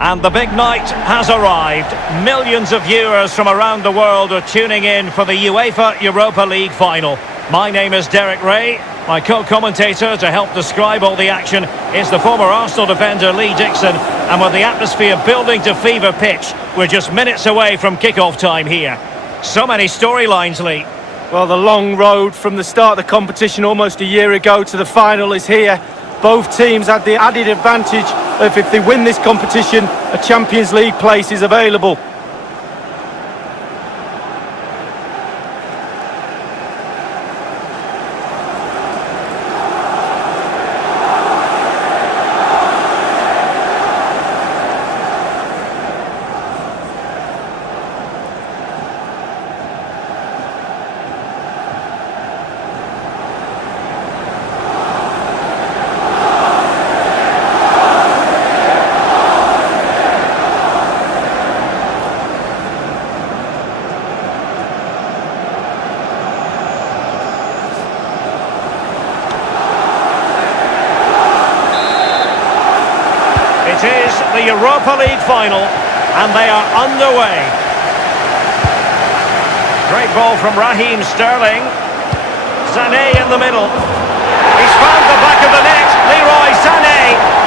And the big night has arrived. Millions of viewers from around the world are tuning in for the UEFA Europa League final. My name is Derek Ray. My co-commentator to help describe all the action is the former Arsenal defender Lee Dixon. And with the atmosphere building to fever pitch, we're just minutes away from kick-off time here. So many storylines, Lee. Well, the long road from the start of the competition almost a year ago to the final is here. Both teams had the added advantage of, if they win this competition, a Champions League place is available. It is the Europa League final, and they are underway. Great ball from Raheem Sterling. Sané in the middle. He's found the back of the net. Leroy Sané.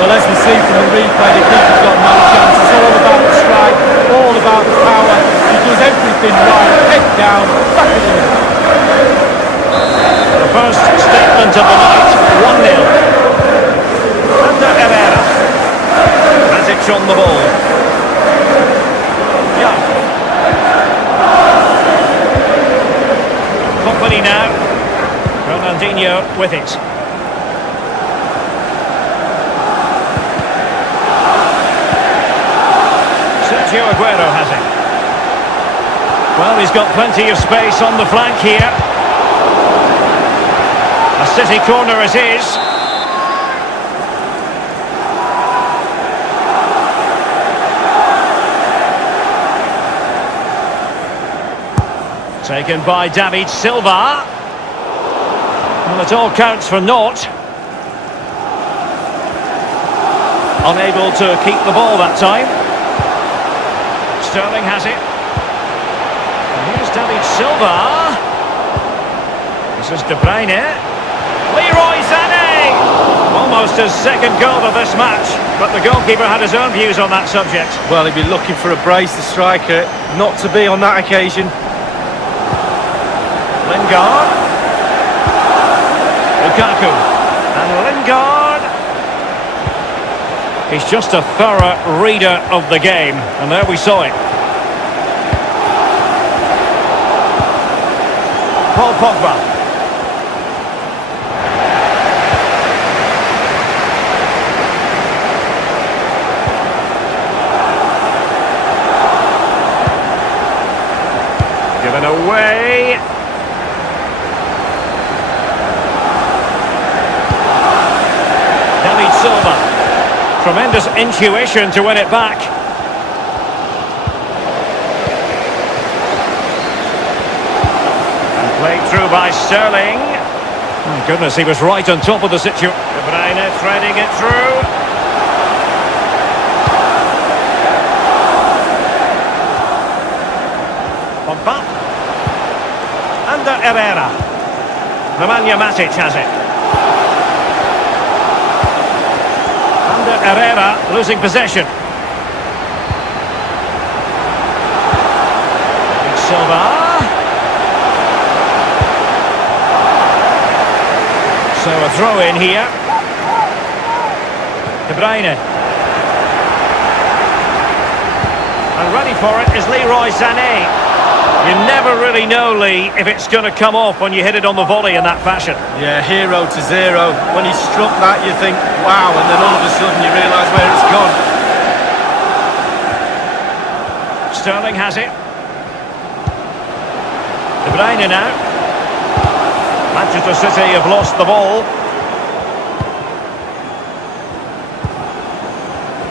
Well, as we see from the replay, the keeper's got no chance. It's all about the strike, all about the power. He does everything right, head down, back of the net. The first statement of the night, 1-0. Under Herrera. Matic on the ball. Yeah. Company now. Ronaldinho with it. Sergio Aguero has it. Well, he's got plenty of space on the flank here. A City corner it is. Taken by David Silva. Well, it all counts for naught. Unable to keep the ball that time. Sterling has it. And here's David Silva. This is De Bruyne. Leroy Sané! Almost his second goal of this match, but the goalkeeper had his own views on that subject. Well, he'd be looking for a brace, the striker, not to be on that occasion. Lingard. Lukaku. And Lingard. He's just a thorough reader of the game, and there we saw it. Paul Pogba. Given away. David Silva. Tremendous intuition to win it back. And played through by Sterling. My goodness, he was right on top of the situation. De Bruyne threading it through. Pogba. Under Herrera. Nemanja Matic has it. Herrera losing possession. Silva. So a throw in here. De Bruyne. And ready for it is Leroy Sané. You never really know, Lee, if it's going to come off when you hit it on the volley in that fashion. Yeah, 0-0. When he struck that, you think, wow, and then all of a sudden you realise where it's gone. Sterling has it. De Bruyne now. Manchester City have lost the ball.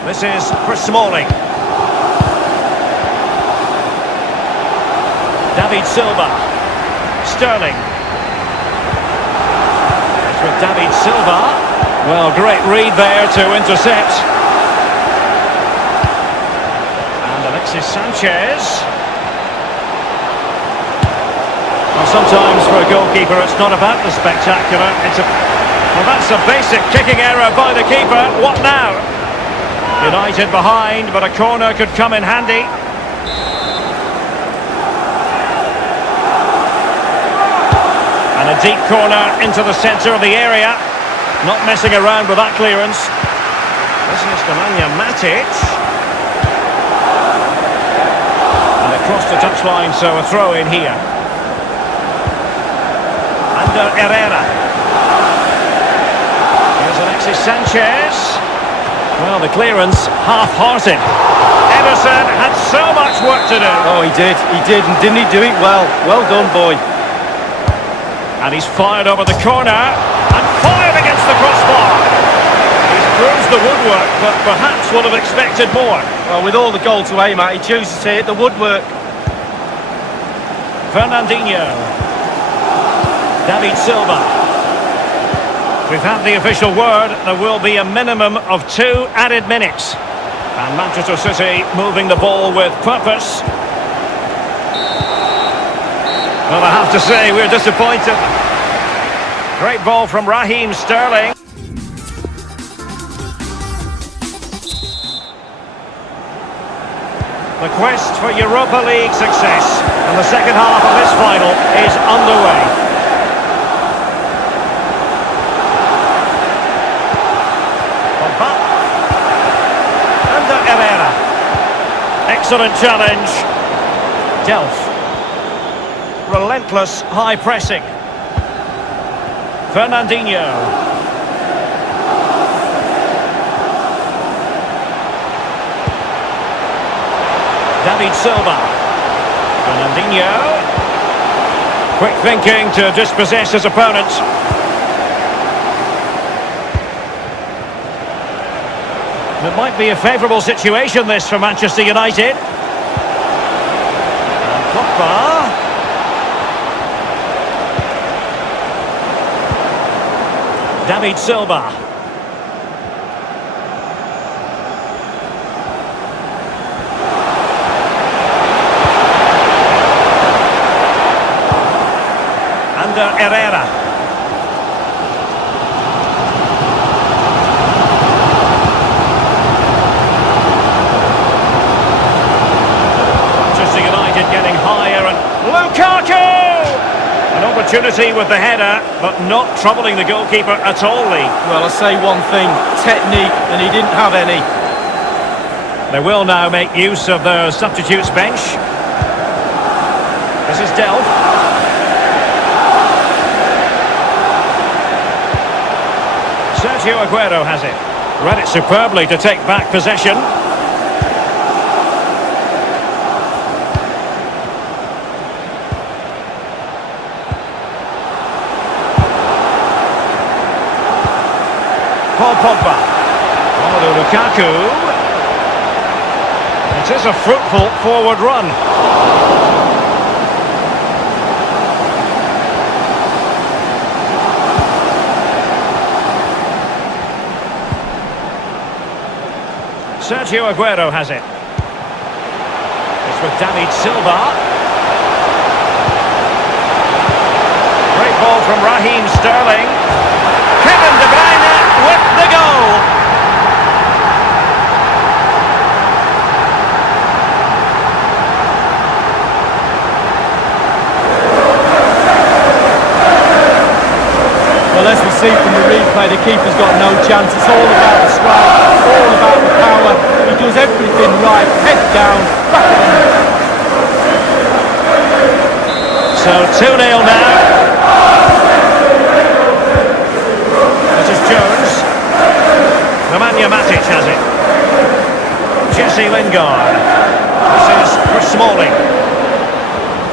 This is for Smalling. David Silva. Sterling. It's with David Silva. Well, great read there to intercept. And Alexis Sanchez. Well, sometimes for a goalkeeper it's not about the spectacular. Well, that's a basic kicking error by the keeper. What now? United behind, but a corner could come in handy. And a deep corner into the centre of the area. Not messing around with that clearance. This is Nemanja Matic. And across the touchline, so a throw in here. Under Herrera. Here's Alexis Sanchez. Well, the clearance half-hearted. Ederson had so much work to do. Oh, he did, and didn't he do it well? Well done, boy. And he's fired over the corner, and fired against the crossbar. He's bruised the woodwork, but perhaps would have expected more. Well, with all the goal to aim at, he chooses to hit the woodwork. Fernandinho. David Silva. We've had the official word, there will be a minimum of 2 added minutes. And Manchester City moving the ball with purpose. Well, I have to say, we're disappointed. Great ball from Raheem Sterling. The quest for Europa League success. And the second half of this final is underway. Herrera. Excellent challenge. Delph. Relentless high pressing. Fernandinho. David Silva. Fernandinho. Quick thinking to dispossess his opponent. It might be a favourable situation, this, for Manchester United. And Pogba. David Silva. Under Herrera. Getting higher, and Lukaku! An opportunity with the header, but not troubling the goalkeeper at all, Lee. Well, I say one thing, technique, and he didn't have any. They will now make use of their substitutes bench. This is Delph. Sergio Aguero has it. Read it superbly to take back possession. Paul Pogba. Oh, Lukaku. It is a fruitful forward run. Sergio Aguero has it. It's with David Silva. Great ball from Raheem Sterling. Kevin De Bruyne with the goal. Well, as we see from the replay, the keeper's got no chance. It's all about the strike, all about the power. He does everything right, head down, back of the net. So 2-0 now. Jones. Nemanja Matic has it. Jesse Lingard. This is for Smalling.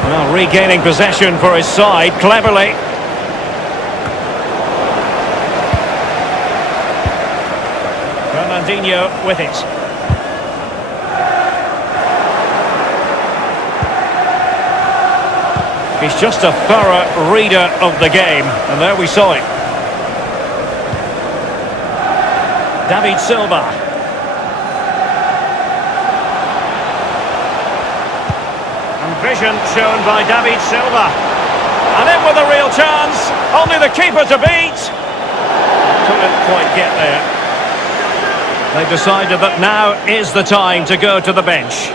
Well, regaining possession for his side cleverly. Fernandinho with it. He's just a thorough reader of the game, and there we saw it. David Silva. And vision shown by David Silva. And in with a real chance. Only the keeper to beat. Couldn't quite get there. They've decided that now is the time to go to the bench.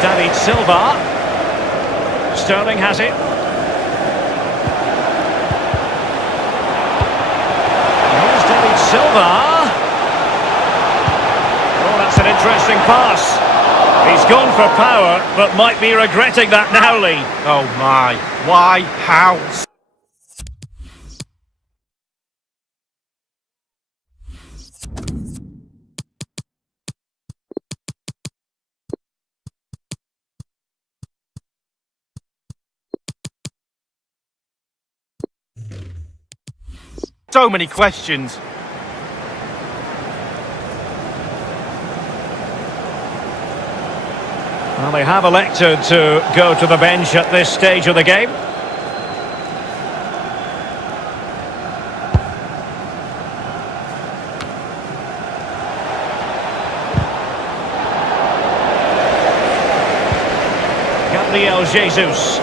David Silva. Sterling has it. Here's David Silva. Oh, that's an interesting pass. He's gone for power, but might be regretting that now, Lee. Oh my, why, how? So many questions. Well, they have elected to go to the bench at this stage of the game. Gabriel Jesus.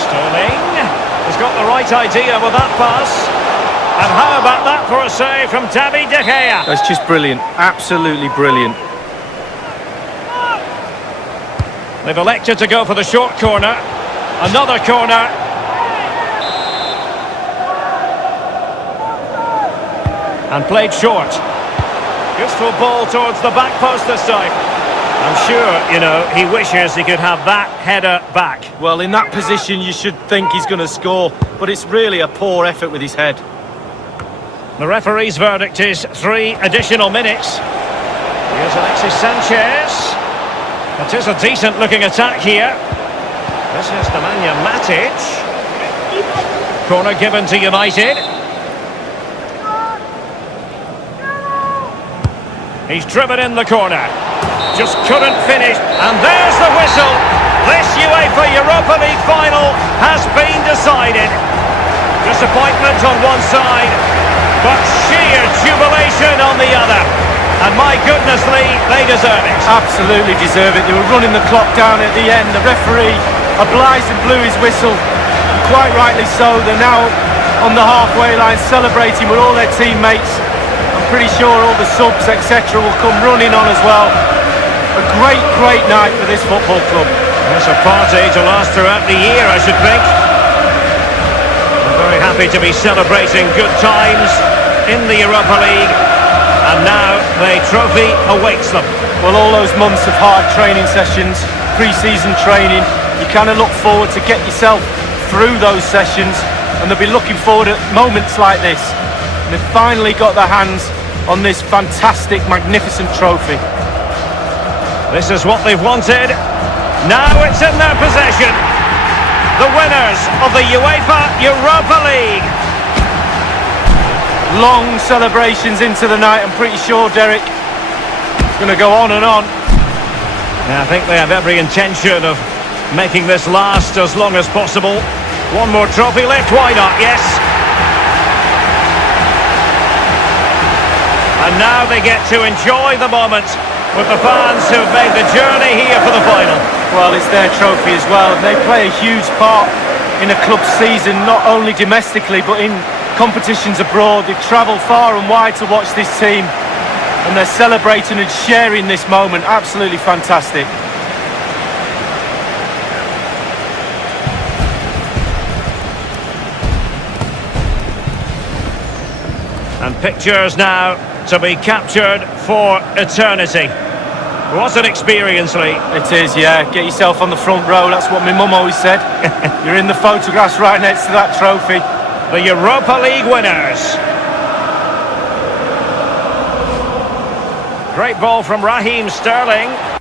Sterling. He's got the right idea with that pass. And how about that for a save from David De Gea? That's just brilliant, absolutely brilliant. They've elected to go for the short corner. Another corner. And played short. Useful ball towards the back post this time. I'm sure, you know, he wishes he could have that header back. Well, in that position, you should think he's going to score, but it's really a poor effort with his head. The referee's verdict is 3 additional minutes. Here's Alexis Sanchez. It is a decent-looking attack here. This is Nemanja Matic. Corner given to United. He's driven in the corner. Just couldn't finish. And there's the whistle. This UEFA Europa League final has been decided. Disappointment on one side, but sheer jubilation on the other. And my goodness, Lee, they deserve it. Absolutely deserve it. They were running the clock down at the end. The referee obliged and blew his whistle. And quite rightly so. They're now on the halfway line celebrating with all their teammates. I'm pretty sure all the subs, etc. will come running on as well. A great, great night for this football club. It's a party to last throughout the year, I should think. I'm very happy to be celebrating good times in the Europa League. And now the trophy awaits them. Well, all those months of hard training sessions, pre-season training, you kind of look forward to get yourself through those sessions, and they'll be looking forward at moments like this. And they've finally got their hands on this fantastic, magnificent trophy. This is what they've wanted. Now it's in their possession. The winners of the UEFA Europa League. Long celebrations into the night. I'm pretty sure, Derek, it's going to go on and on. Yeah, I think they have every intention of making this last as long as possible. One more trophy left, why not? Yes. And now they get to enjoy the moment with the fans who've made the journey here for the final. Well, it's their trophy as well. They play a huge part in a club's season, not only domestically, but in competitions abroad. They've travelled far and wide to watch this team, and they're celebrating and sharing this moment. Absolutely fantastic. And pictures now to be captured for eternity. What an experience, Lee. It is, yeah. Get yourself on the front row. That's what my mum always said. You're in the photographs right next to that trophy. The Europa League winners. Great ball from Raheem Sterling.